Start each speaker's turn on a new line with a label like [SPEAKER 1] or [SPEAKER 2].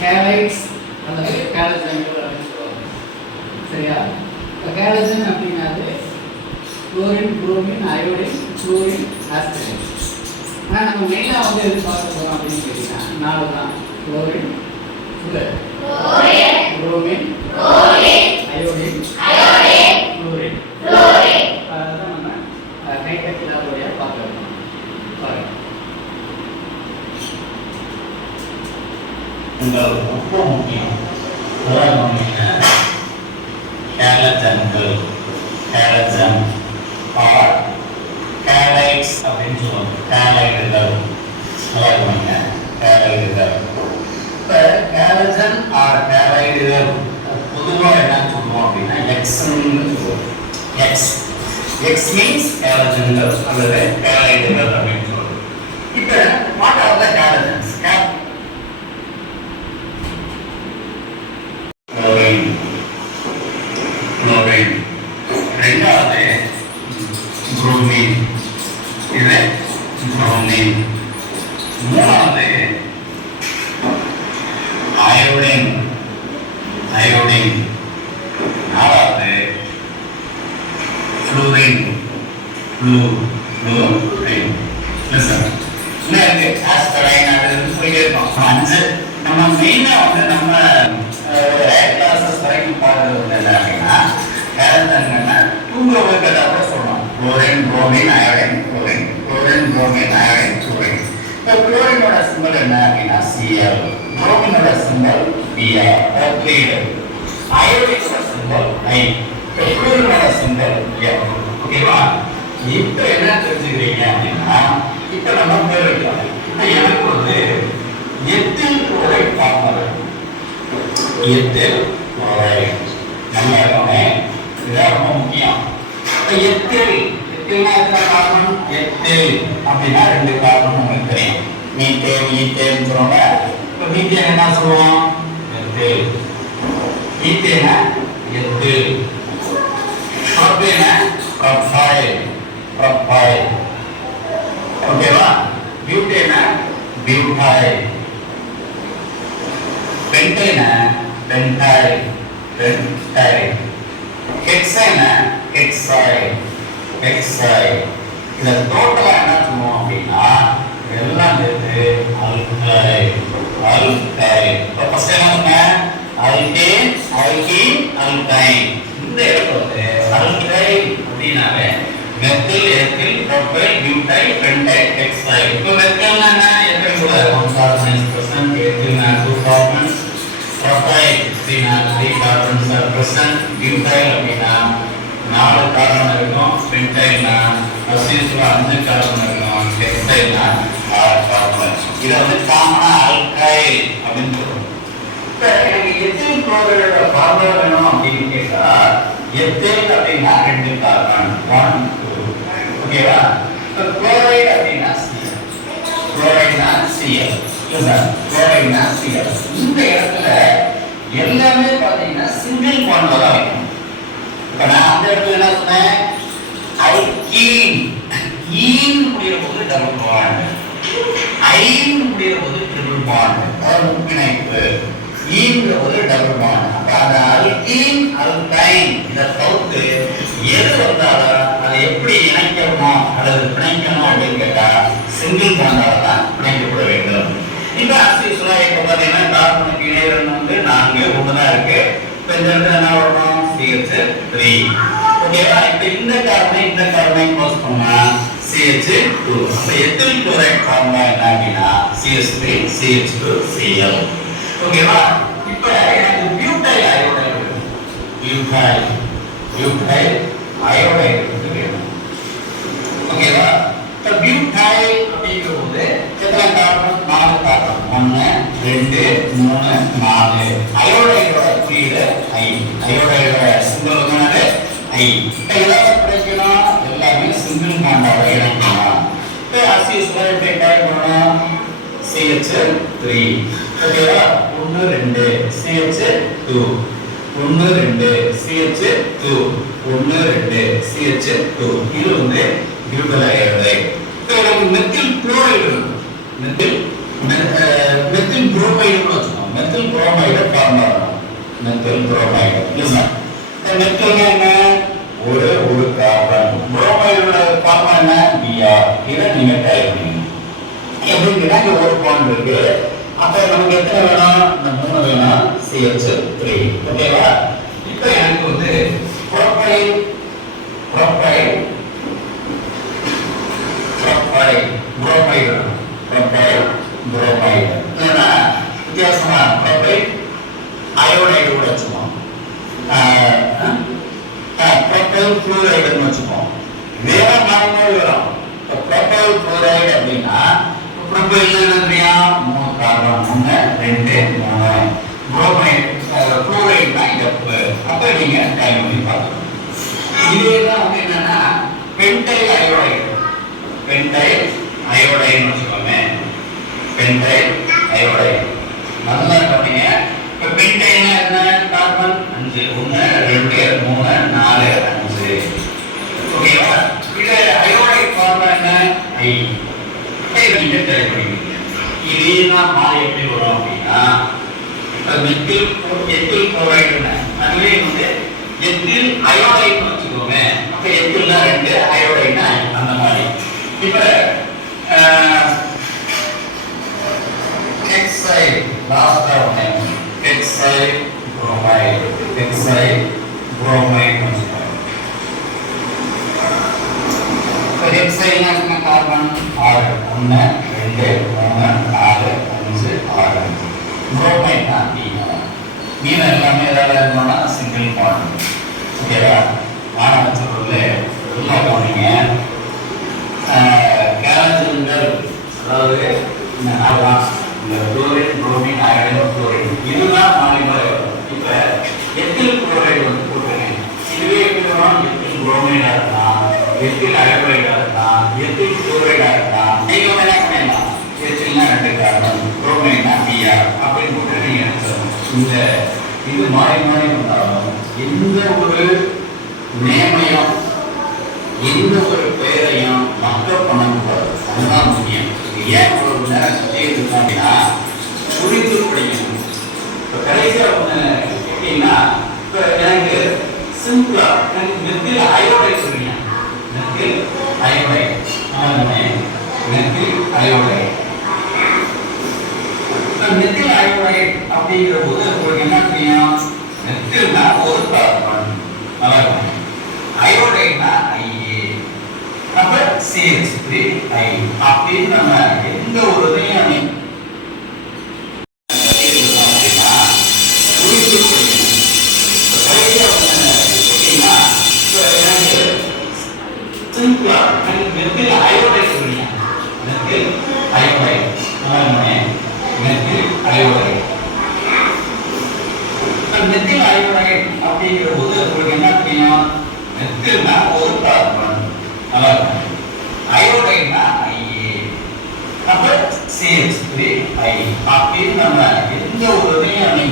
[SPEAKER 1] கேலைட்ஸ் அல்லது கேலஜன்கள் அப்படின்னு சொல்லுவாங்க சரியா? இப்போ halogen அப்படின்னாது chlorine bromine iodine chlorine aspirin ஆனால் நம்ம மெயினாக வந்து எது பார்க்க போகிறோம் அப்படின்னு கேட்டிங்கன்னா நாலு தான் chlorine sugar bromine iodine chlorine அதுதான் நம்ம நைட்ரேட் இல்லாதபடியாக பார்க்கலாம் பாருங்க
[SPEAKER 2] உங்கள் ரொம்ப முக்கியம் உலகம் கேலஜன்கள் கேலஜன் ஆர் கேலைட்ஸ் அப்படின்னு சொல்லுவாங்க கேலைடுகள் உலகம் கேலைடுகள் இப்போ கேலஜன் ஆர் கேலைடுகள் பொதுவாக என்ன சொல்லுவோம் அப்படின்னா எக்ஸ்ன்னு சொல்லுவோம் எக்ஸ் எக்ஸ் மீன்ஸ் கேலஜன்கள் அல்லது கேலைடுகள் அப்படின்னு சொல்லுவோம் இப்போ what are the halogens chlorine chlorine ரெண்டாவது புரோமின் இது புரோமின் மூணாவது அயோடின் அயோடின் நாலாவது ஃப்ளூரின் ஃப்ளூ ஃப்ளூரின். லிசன் இருக்கு ஆஸ்பரைன் அது போயிட்டே இருக்கும். அஞ்சு நம்ம மெயினாக வந்து நம்ம ரேட் கிளாஸஸ் வரைக்கும் என்ன அப்படின்னா என்னன்னா தூங்குறவங்க கேட்டால் கூட சொல்லலாம். Chlorine bromine iodine chlorine chlorine bromine iodine chlorine இப்போ குளோரினோட என்ன அப்படின்னா சிஎல் புரோமினோட சிம்பல் பிஆர் ஓகேடு அயோடினோட சிம்பல் ஐ இப்போ சிம்பல் எஃப் ஓகேவா இப்போ என்ன தெரிஞ்சுக்கிறீங்க அப்படின்னா இப்போ நம்ம பேர் வைக்கலாம் இப்போ எனக்கு வந்து எத்தில் குளோரைட் எத்தில் குளோரைட் நம்ம ரொம்ப முக்கியம். இப்போ எத்தில் எத்தில்னா எத்தனை கார்பன் எத்தில். அப்படின்னா ரெண்டு கார்பன் நமக்கு தெரியும். மீத்தேன் ஈத்தேன் சொல்லுவாங்க. இப்போ மீத்தேன் என்ன சொல்லுவோம் எத்தில் ஈத்தேனா எத்தில் ப்ரொப்பேனா ப்ரொஃபைல் ப்ரொஃபைல் ஓகேவா butane பியூட்டாயில் பென்டேன pentyl pentyl hexane hexyl ஹெக்ஸைல் இதை டோட்டலா என்ன சொல்லுவோம் அப்படின்னா எல்லாம் சேர்த்து அல்கைல் அல்கைல் இப்போ ஃபர்ஸ்ட் என்ன சொன்னேன் அல்கேன் அல்கீன் அல்கைல் இந்த இடத்துல வந்து அப்படின்னாவே methyl ethyl propyl butyl pentyl hexyl இப்போ மெத்தில்னா என்ன எத்தனை கூட 1000% எத்தில்னா 2 கார்பன்ஸ் ப்ரொபைல் அப்படின்னா three carbons are present butyl அப்படின்னா நாலு கார்பன் இருக்கும் பென்டைல்னா அசிஸ்ல அஞ்சு கார்பன் இருக்கும் ஹெக்ஸைல்னா ஆறு கார்பன் இதை வந்து காமனா அல்கைல் அப்படின்னு சொல்லுவோம் இப்போ எனக்கு அப்படின்னு கேட்டா எத்தில் அப்படின்னா ரெண்டு கார்பன் ஒன் டூ ஓகேவா குளோரைடு அப்படின்னா சிஎல் குளோரைட்னா சிஎல் குளோரைட்னா சிஎல் இந்த இடத்துல எல்லாமே பார்த்தீங்கன்னா சிங்கிள் பாண்ட்ல தான் இருக்கும் இப்போ நான் அந்த இடத்துல என்ன சொன்னேன்? ஈன் முடிகிற போது டபுள் பாண்ட் ஐன் முடிகிற போது ட்ரிபிள் பாண்ட் அதாவது ஈங்கிற போது டபுள் பாண்ட் அப்ப அந்த அல்கீன் அல்கைன் இதை தவிர்த்து எது வந்தாலும் அதை எப்படி இணைக்கணும் அல்லது பிணைக்கணும் அப்படின்னு கேட்டா சிங்கிள் பாண்டால தான் பிணைக்கப்பட வேண்டும். இப்ப அசிஸ்லாம் இப்ப பாத்தீங்கன்னா கார்பனுக்கு இணையரன் வந்து நான்கு ஒன்று தான் இருக்கு. இப்ப இந்த இடத்துல என்ன வரணும்? சிஹெச் த்ரீ ஓகேவா இந்த கார்பனை இந்த கார்பனை க்ளோஸ் பண்ணா CH two ethyl chloride formula என்ன அப்படின்னா CH three CH two CL ஓகேவா? இப்ப எனக்கு butyl iodide butyl butyl iodide வேணும். ஓகேவா? இப்ப பியூட்டைல் அப்படிங்கிற போது எத்தனை கார்பன் நாலு கார்பன் ஒன்னு ரெண்டு மூணு நாலு. அயோடைடோட குறியீடு ஐ அயோடைடோட சிம்பிள் என்னது? ஐ இப்ப இதெல்லாம் கிடைக்கணும் எல்லாமே சிங்கிள் பாண்டாக இணைக்கணும் இப்போ அசிஸ் இப்போ டைப் பண்ணணும் சிஹெச் த்ரீ ஓகேவா ஒன்று ரெண்டு சிஹெச் டூ ஒன்று ரெண்டு சிஹெச் டூ ஒன்று ரெண்டு சிஹெச் டூ இது வந்து பியூட்டல் எனக்கு methyl chloride methyl methyl bromide கூட வச்சுக்கோங்க methyl bromide form methyl bromide இல்லைங்களா? மெத்தில்னா என்ன? ஒரு ஒரு கார்பன் புரோமைடோட ஃபார்ம் என்ன? பிஆர் இதை நீங்க டைப் பண்ணுங்க எப்படின்னா இங்க ஒரு பாண்ட் இருக்கு அப்ப நமக்கு எத்தனை வேணும் இந்த மூணு வேணும் சிஹெச் த்ரீ ஓகேவா இப்போ எனக்கு வந்து propyl propyl propyl bromide propyl bromide இல்லைன்னா வித்தியாசமா ப்ரொஃபைல் அயோடைடு கூட வச்சுப்போம். ப்ரொஃபைல் ஃப்ளூரைடுன்னு வச்சுப்போம். வேற மாறி மாறி வரும். இப்போ ப்ரொஃபைல் ஃப்ளூரைடு அப்படின்னா ப்ரொஃபைல் என்னன்றியா மூணு கார்பன் ஒன்று ரெண்டு மூணு. ப்ரோமைடு ஃப்ளூரைடுனா இழப்பு அப்போ நீங்க டைம் பார்க்கணும். இதே தான் வந்து என்னன்னா பென்டைல் அயோடைடு. பென்டைல் அயோடைன்னு வச்சுக்கோங்க பென்டைல் அயோடைடு. நல்லா கவனிங்க. இப்போ பென்டைல்னா என்ன கார்பன் அஞ்சு. ஒன்று ரெண்டு மூணு நாலு அஞ்சு. ஓகேவா? இது அயோடைட் ஃபார்முலா என்ன? ஐ. இதை நீங்க தெரிஞ்சுக்கணும் மாறி எப்படி வரும் அப்படின்னா மெத்தில் எத்தில் குளோரைடுன்னு அதுவே வந்து எத்தில் வச்சுக்கோங்க எத்தில்னா ரெண்டு அந்த மாதிரி இப்ப ஹெக்சைடு லாஸ்டா ஒன்று ஹெக்சைடு புரோமைடு ஹெக்சைடு புரோமைடு வச்சுக்கோங்க ஹெக்சைடுனா கார்பன் ஆறு ஒன்று ரெண்டு மூணு நாலு அஞ்சு ஆறு. புரோமைட்னா மீன் மீன் எல்லாமே எதாவது இருக்கணும்னா சிங்கிள் பாண்ட் ஓகேவா மாணவ உள்ள போனீங்க. கவனிங்க அதாவது இந்த நாலாம் இந்த குளோரின் புரோமின் அயடன் குளோரின் இதுதான் மாறி இப்போ எத்தில் குளோரைடு வந்து போட்டுருக்கேன். இதுவே எப்படி வரும் எத்தில் புரோமைடா இருக்கலாம் எத்தில் அயோடைடா இருக்கலாம் எத்தில் குளோரைடா இருக்கலாம் நீங்க வந்து என்ன பண்ணிடலாம் எத்தில்னா ரெண்டு கார்பன் புரோமைனா பிஆர் அப்படின்னு போட்டு நீங்க எடுத்துக்கணும் இந்த இது மாறி மாறி வந்தாலும் எந்த ஒரு நேமையும் எந்த ஒரு பெயரையும் மக்கள் பண்ணக்கூடாது அதுதான் முக்கியம் இது ஏன் ஒரு நேரம் செய்யுது அப்படின்னா புரிந்து படிக்கணும் இப்போ கடைசியாக ஒன்று எப்படின்னா இப்போ எனக்கு சிம்பிளா எனக்கு மெத்தில் அயோடைட் சொல்றீங்க மெத்தில் அயோடைட் ஆமாமே மெத்தில் அயோடைட் மெத்தில் அப்படிங்கிற போது உங்களுக்கு என்ன தெரியும் மெத்தில்னா ஒரு கார்பன் நல்லா இருக்கும் அயோடைட்னா ஐஏ அப்ப சிஹெச் த்ரீ ஐ அப்படின்னு நம்ம எந்த ஒரு இதையும் நீ அப்படின்னா புரிந்து கொள்ளணும். இப்ப கடைசியா ஒண்ணு எப்படின்னா, இப்ப எனக்கு சிம்பிளா எனக்கு மெத்தில் அயோடைட் சொல்றீங்க methyl iodide. Methyl iodide. Methyl iodide அப்படிங்கிற போது உங்களுக்கு என்ன தெரியும்? மெத்தில்னா ஒரு கார்பன் நல்லா இருக்கும் அயோடைட்னா ஐஏ அப்ப சிஹெச் த்ரீ ஐ. அப்படின்னு நம்ம எந்த ஒரு இதையும் நீ